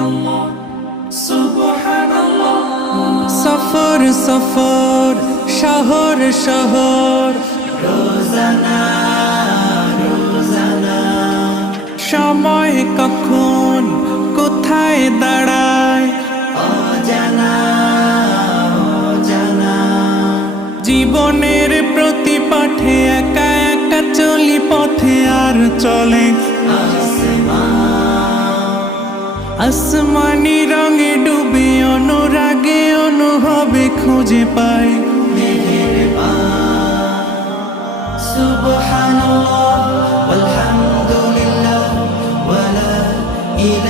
সুবহানাল্লাহ সুবহানাল্লাহ। সফর সফর শহর শহর রোজানা রোজানা সময় কখন কোথায় দাঁড়ায় অজানা অজানা। জীবনের প্রতি পাঠে একা একা চলি পথে আর চলে আসমানি রঙে ডুবে অনুরাগে অনুভবে খুঁজে পাই সুবহানাল্লাহ ওয়ালহামদুলিল্লাহ ওয়ালা ইলাহা